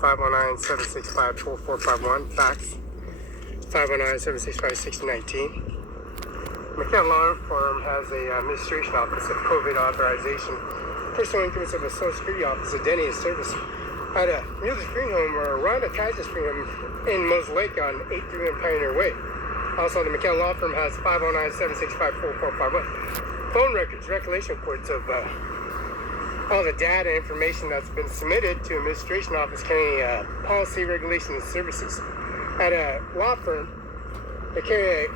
509-765-4451. Fax 509-765-6019. McKenna Law Firm has a administration office of COVID authorization, personal increments of a Social Security office, identity and service at a Music Spring Home or around a Kaiser Spring Home in Moses Lake on 831 Pioneer Way. Also, the McKenna Law Firm has 509-765-4451. Phone records, recollection reports of all the data and information that's been submitted to Administration Office County Policy, Regulation, and Services. At a law firm, they carry a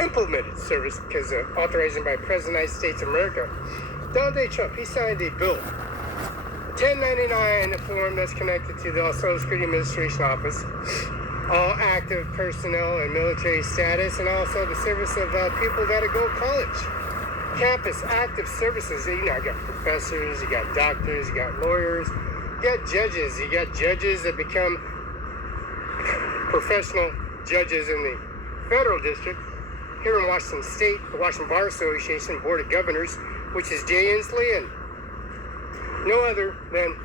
implemented service because authorized by President of the United States of America. Donald J. Trump, he signed a bill, 1099 form that's connected to the Social Security Administration Office, all active personnel and military status, and also the service of people that go to college. Campus active services, you know, you got professors, you got doctors, you got lawyers, you got judges that become professional judges in the federal district. Here in Washington State, the Washington Bar Association Board of Governors, which is Jay Inslee and no other than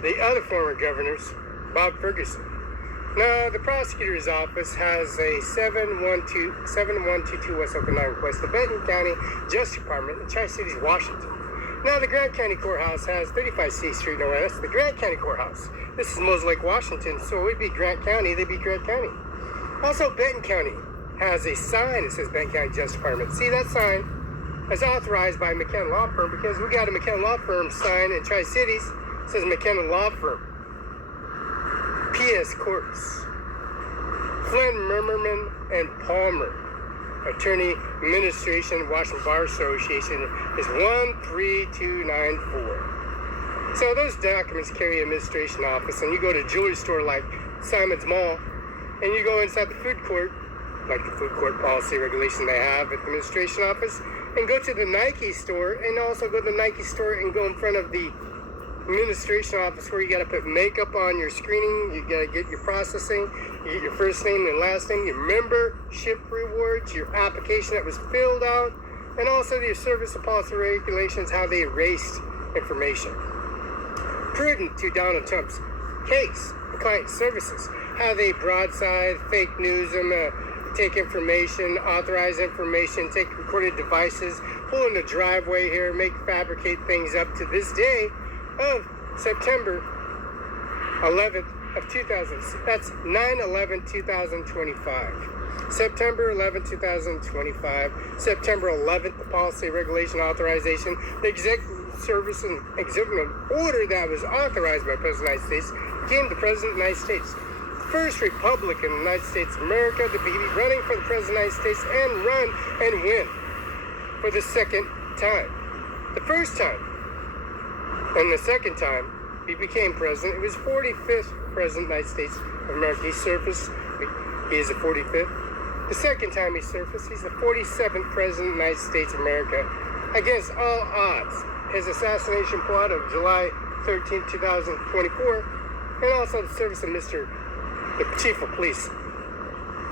the other former governors, Bob Ferguson. Now, the prosecutor's office has a 7122 West Okanagan request, the Benton County Justice Department in Tri-Cities, Washington. Now, the Grant County Courthouse has 35 C Street, no, that's the Grant County Courthouse. This is Moses Lake, Washington, so it would be Grant County, they'd be Grant County. Also, Benton County has a sign that says Benton County Justice Department. See, that sign is authorized by McKenna Law Firm because we got a McKenna Law Firm sign in Tri-Cities. It says McKenna Law Firm. P.S. Courts. Flynn, Murmerman, and Palmer. Attorney Administration, Washington Bar Association is 13294. So those documents carry administration office, and you go to a jewelry store like Simon's Mall, and you go inside the food court, like the food court policy regulation they have at the administration office, and go to the Nike store, and also go to the Nike store and go in front of the administration office where you got to put makeup on your screening, you got to get your processing, you get your first name and last name, your membership rewards, your application that was filled out, and also your service and policy regulations, how they erased information. Prudent to Donald Trump's case, client services, how they broadside, fake news them, take information, authorize information, take recorded devices, pull in the driveway here, fabricate things up to this day of September 11th of 2000. That's 9/11/2025. September 11th, 2025. September 11th, the policy regulation authorization, the executive service and executive order that was authorized by President of the United States became the President of the United States. First Republican in the United States of America to be running for the President of the United States and run and win for the second time. The first time and the second time he became president, it was 45th President of the United States of America. He surfaced, he is the 45th. The second time he surfaced, he's the 47th President of the United States of America. Against all odds, his assassination plot of July 13, 2024, and also the service of the Chief of Police,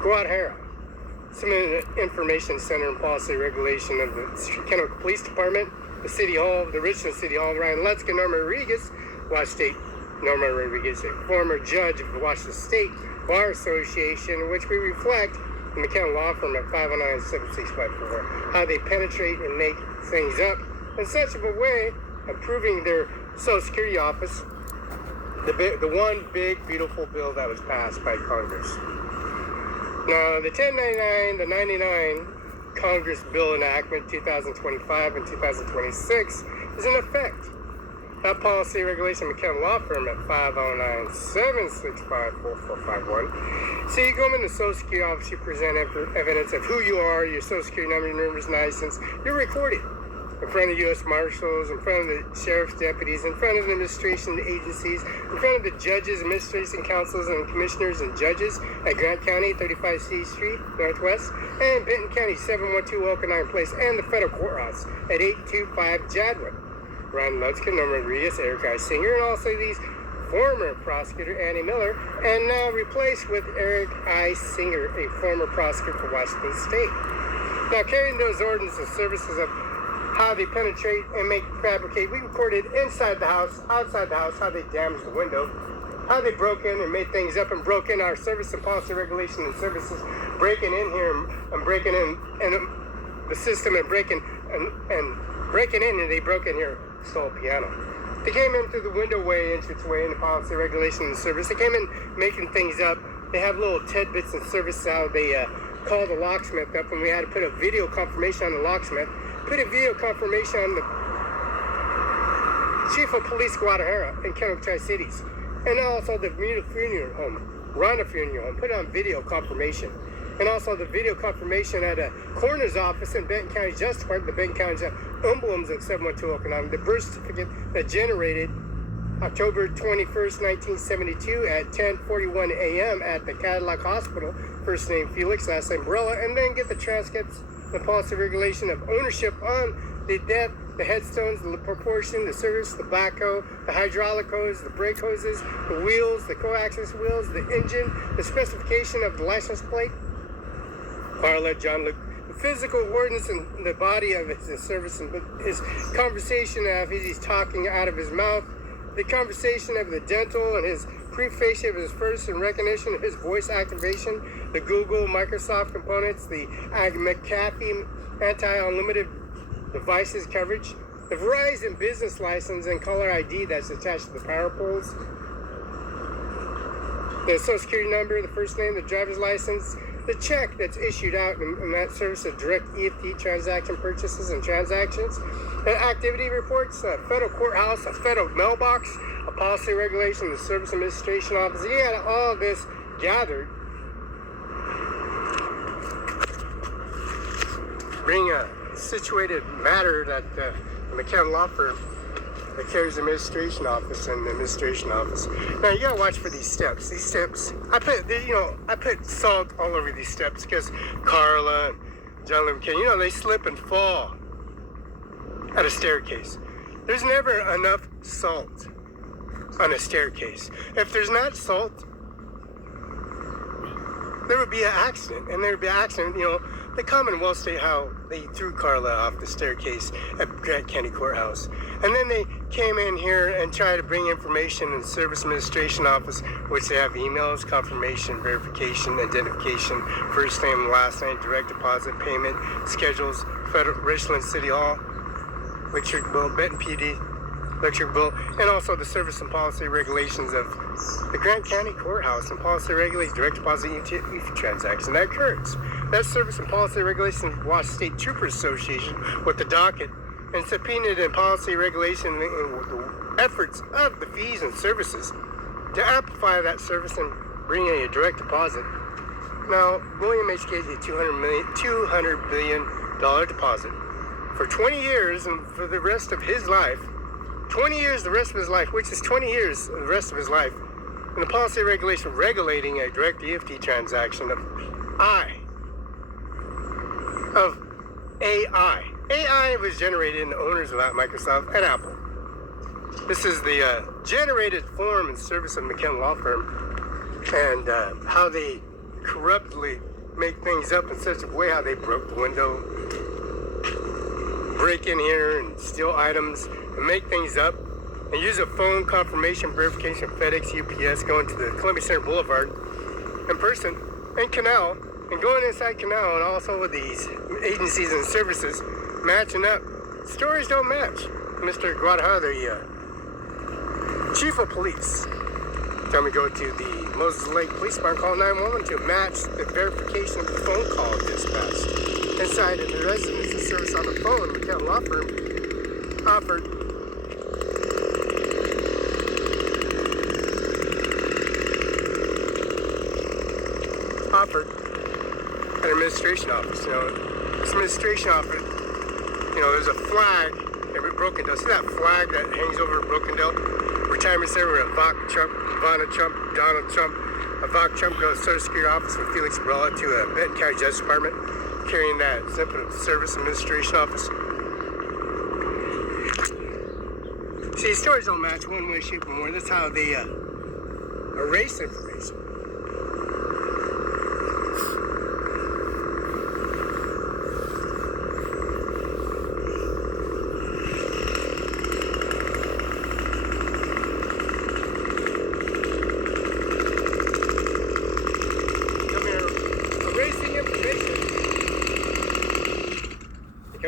Guadalajara, submitted an information center and policy regulation of the Kennewick Police Department, the City Hall, the Richmond City Hall, Ryan Lutzke, Norma Rodriguez, Washington State, Norma Rodriguez, a former judge of the Washington State Bar Association, in which we reflect the McKenna Law Firm at 509-7654, how they penetrate and make things up in such of a way, improving their Social Security office, the one big, beautiful bill that was passed by Congress. Now, the 1099, the 99 Congress Bill Enactment 2025 and 2026 is in effect. That policy regulation McKenna Law Firm at 509-765-4451. So you go in the Social Security office, you present evidence of who you are, your Social Security number, your driver's license. You're recorded in front of U.S. Marshals, in front of the sheriff's deputies, in front of the administration agencies, in front of the judges, administration councils, and commissioners and judges at Grant County, 35 C Street, Northwest, and Benton County, 712 Okanagan Place, and the federal courthouse at 825 Jadwin. Ryan Lutzke, Norma Rodriguez, Eric I. Singer, and also these former prosecutor Annie Miller, and now replaced with Eric I. Singer, a former prosecutor for Washington State. Now, carrying those ordinances and services of how they penetrate and fabricate, we recorded inside the house, outside the house, how they damaged the window, how they broke in and made things up and broke in our service and policy regulation and services, breaking in here and breaking in the system and breaking in, and they broke in here, stole a piano. They came in through the window-way, entranceway in the policy regulation and service. They came in making things up. They have little tidbits and service how they called the locksmith up, and we had to put a video confirmation on the locksmith, put a video confirmation on the chief of police Guadalajara in Kennewick Tri-Cities, and also the funeral home, Rhonda Funeral Home, put it on video confirmation. And also the video confirmation at a coroner's office in Benton County Justice Department, the Benton County emblems at 712 Okanagan, the birth certificate that generated October 21st, 1972 at 10:41 a.m. at the Cadillac Hospital, first name Felix, last name Barela, and then get the transcripts, the policy regulation of ownership on the death, the headstones, the proportion, the service, the backhoe, the hydraulic hose, the brake hoses, the wheels, the coaxial wheels, the engine, the specification of the license plate, Carla, John Luke, the physical ordinance and the body of his service and his conversation of he's talking out of his mouth, the conversation of the dental and his preface of his first and recognition of his voice activation, the Google, Microsoft components, the McAfee anti-unlimited devices coverage, the Verizon business license and caller ID that's attached to the power poles, the social security number, the first name, the driver's license, the check that's issued out in that service of direct EFT transaction purchases and transactions, and activity reports, a federal courthouse, a federal mailbox, a policy regulation, the service administration office. You got all this gathered. Bring a situated matter that the McKenna law firm that carries the administration office and the administration office. Now you gotta watch for these steps. These steps, I put salt all over these steps because Carla and John Lee McKenna, they slip and fall at a staircase. There's never enough salt on a staircase. If there's not salt, there would be an accident, and there would be an accident. The Commonwealth state how they threw Carla off the staircase at Grant County Courthouse. And then they came in here and tried to bring information in the Service Administration Office, which they have emails, confirmation, verification, identification, first name, last name, direct deposit, payment, schedules, Federal Richland City Hall, electric bill, Benton PD, electric bill, and also the service and policy regulations of the Grant County Courthouse and policy regulates direct deposit EFT transaction. That occurs. That service and policy regulations of Washington State Troopers Association with the docket and subpoenaed in policy regulation and the efforts of the fees and services to amplify that service and bring in a direct deposit. Now, William H. gave you $200 billion deposit for 20 years and for the rest of his life. 20 years, the rest of his life, which is 20 years, the rest of his life, in the policy regulation regulating a direct EFT transaction of AI. AI was generated in the owners of that Microsoft and Apple. This is the generated form and service of McKenna Law Firm and how they corruptly make things up in such a way how they broke the window, break in here and steal items and make things up and use a phone confirmation verification FedEx, UPS, going to the Columbia Center Boulevard in person and Canal and going inside Canal and also with these agencies and services matching up. Stories don't match. Mr. Guadalajara, the chief of police, tell me go to the Moses Lake Police Department, call 911 to match the verification of the phone call dispatched. Inside of the residence and service on the phone, McKenna Law Firm offered an administration office. This administration office, there's a flag every Brokendale. See that flag that hangs over Brokendale? Retirement center where Ivanka Trump, Donald Trump, Ivanka Trump goes to the Social Security office with Felix Barela to a Benton County Justice Department, carrying that simple service administration office. See, stories don't match one way, shape, or form. That's how they erase information.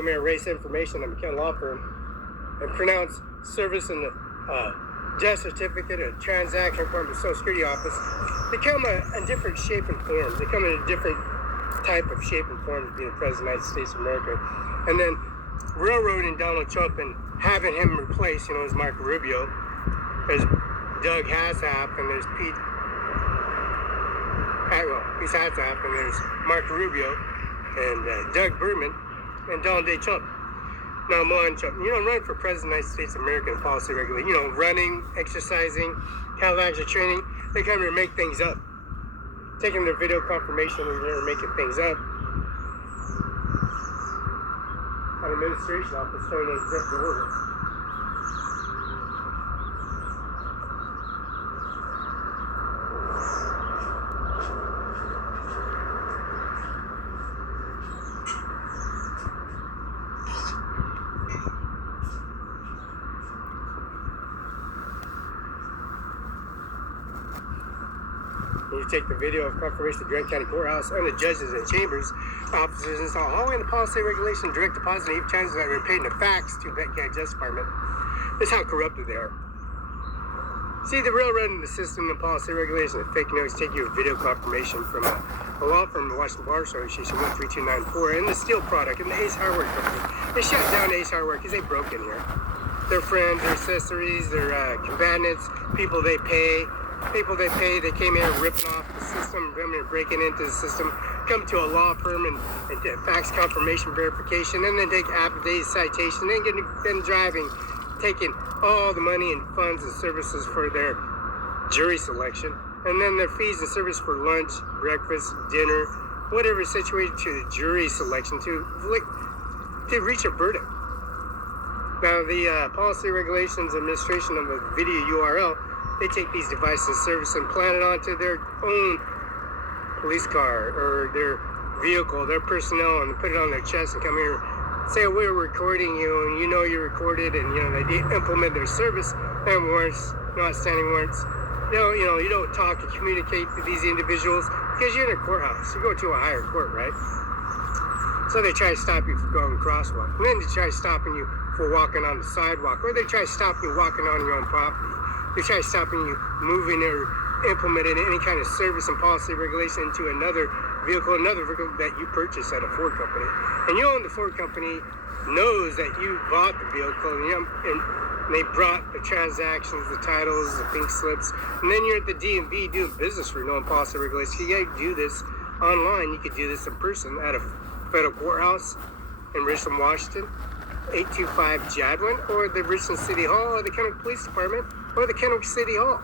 come here, erase information of McKenna Law Firm, and pronounce service in the death certificate or transaction form of the Social Security Office. They come in different shape and form. They come in a different type of shape and form of being the President of the United States of America. And then railroading Donald Trump and having him replaced, you know, as Marco Rubio. There's Doug Hassap and there's Pete Hassap and there's Marco Rubio and Doug Berman and Donald J. Trump. Now, I'm Trump. You know, running for President of the United States of America and policy regulating, you know, running, exercising, Cadillacs or training, they come here and make things up. Taking their video confirmation and they're making things up. An administration office showing an executive order. You take the video of confirmation of the Grant County Courthouse and the judges and chambers, officers install hallway in the policy regulation, direct deposit, and even chances that were paid in the fax to the County Justice Department. This is how corrupted they are. See, the railroad and the system and policy regulation of fake news take you a video confirmation from a law firm, the Washington Bar Association, 13294, and the steel product, and the Ace Hardware Company. They shut down Ace Hardware because they broke in here. Their friends, their accessories, their combatants, people they pay, they came here ripping off the system, coming here breaking into the system, come to a law firm and fax confirmation verification, and then take affidavit citation, then driving, taking all the money and funds and services for their jury selection, and then their fees and service for lunch, breakfast, dinner, whatever situated to the jury selection to reach a verdict. Now, the policy regulations administration of a video URL, they take these devices and service and plant it onto their own police car or their vehicle, their personnel, and put it on their chest and come here, say, we're recording you, and you know you're recorded, and you know they implement their service and warrants, no outstanding warrants. You don't talk and communicate to these individuals because you're in a courthouse. You go to a higher court, right? So they try to stop you from going crosswalk, and then they try stopping you for walking on the sidewalk, or they try stopping you walking on your own property. They try stopping you moving or implementing any kind of service and policy regulation into another vehicle that you purchased at a Ford company. And you own the Ford company, knows that you bought the vehicle, and they brought the transactions, the titles, the pink slips, and then you're at the DMV doing business for no policy regulation. You gotta do this online. You could do this in person at a federal courthouse in Richland, Washington, 825 Jadwin, or the Richland City Hall, or the Kennewick Police Department, or the Kennewick City Hall.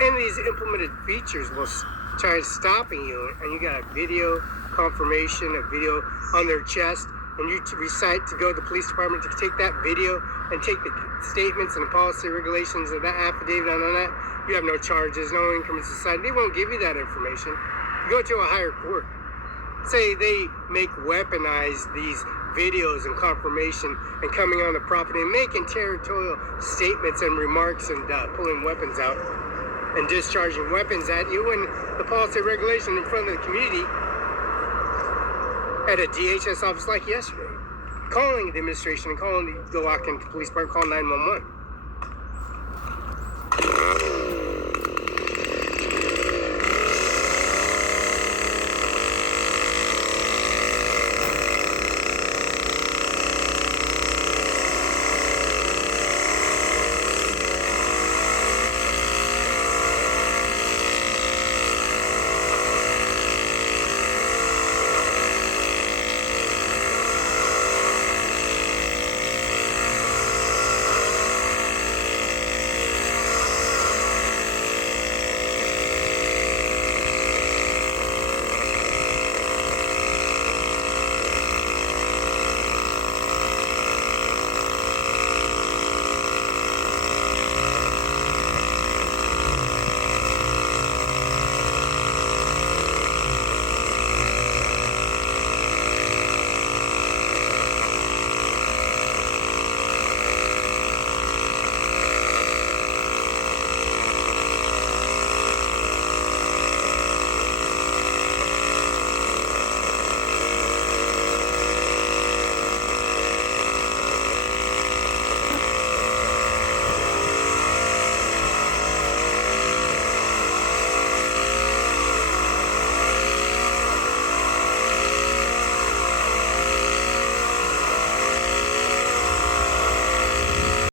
And these implemented features will try stopping you, and you got a video confirmation, a video on their chest, and you recite to go to the police department to take that video and take the statements and the policy regulations of that affidavit on that. You have no charges, no income in society. They won't give you that information. You go to a higher court. Say they make weaponize these videos and confirmation and coming on the property and making territorial statements and remarks and pulling weapons out and discharging weapons at you, and the policy regulation in front of the community at a DHS office like yesterday, calling the administration and calling the Milwaukee Police Department, call 911.